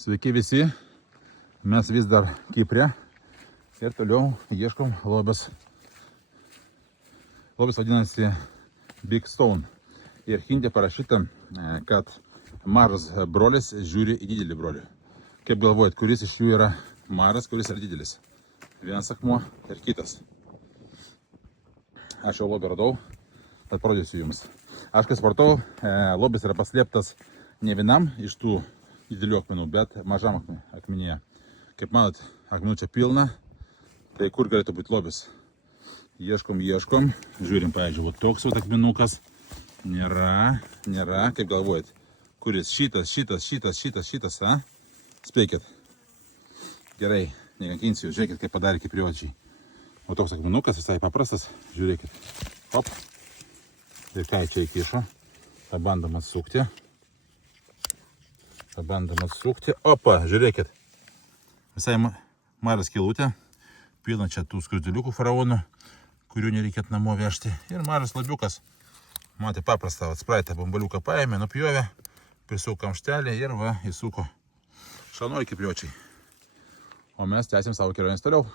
Sveiki visi, mes vis dar Kipre ir toliau ieškom lobės. Lobės vadinasi Big Stone. Ir hinte parašyta, kad mažas brolis žiūri į didelį brolį. Kaip galvojat, kuris iš jų yra mažas, kuris yra didelis? Vienas akmuo ir kitas. Aš jau lobį radau, tad parodysiu jums. Aš kai supratau, lobis yra paslėptas ne vienam iš tų didelių akmenų, bet mažam akmenyje. Kaip manot, akmenų čia pilna, tai kur galėtų būti lobis? Ieškom, žiūrim, pavyzdžiui, toks akmenukas. Nėra, kaip galvojat, kuris šitas, a? Spėkit. Gerai, nekankinsiu, žiūrėkit, kaip padarė kipriočiai. O toks akmenukas visai paprastas, žiūrėkit. Hop. Ir ką čia įkišo. Pabandom atsukti. Opa, žiūrėkit. Visai mažas skylutė. Pilna čia tų skruzdėliukų faraonų, kurių nereikėtų namo vežti. Ir mažas labiukas. Matė paprastą, spraitą bambaliuką paėmė, nupjovė, prisuko kamštelį ir va, įsuko. Šanoj kipriočiai. O mes tęsim savo kelionės toliau.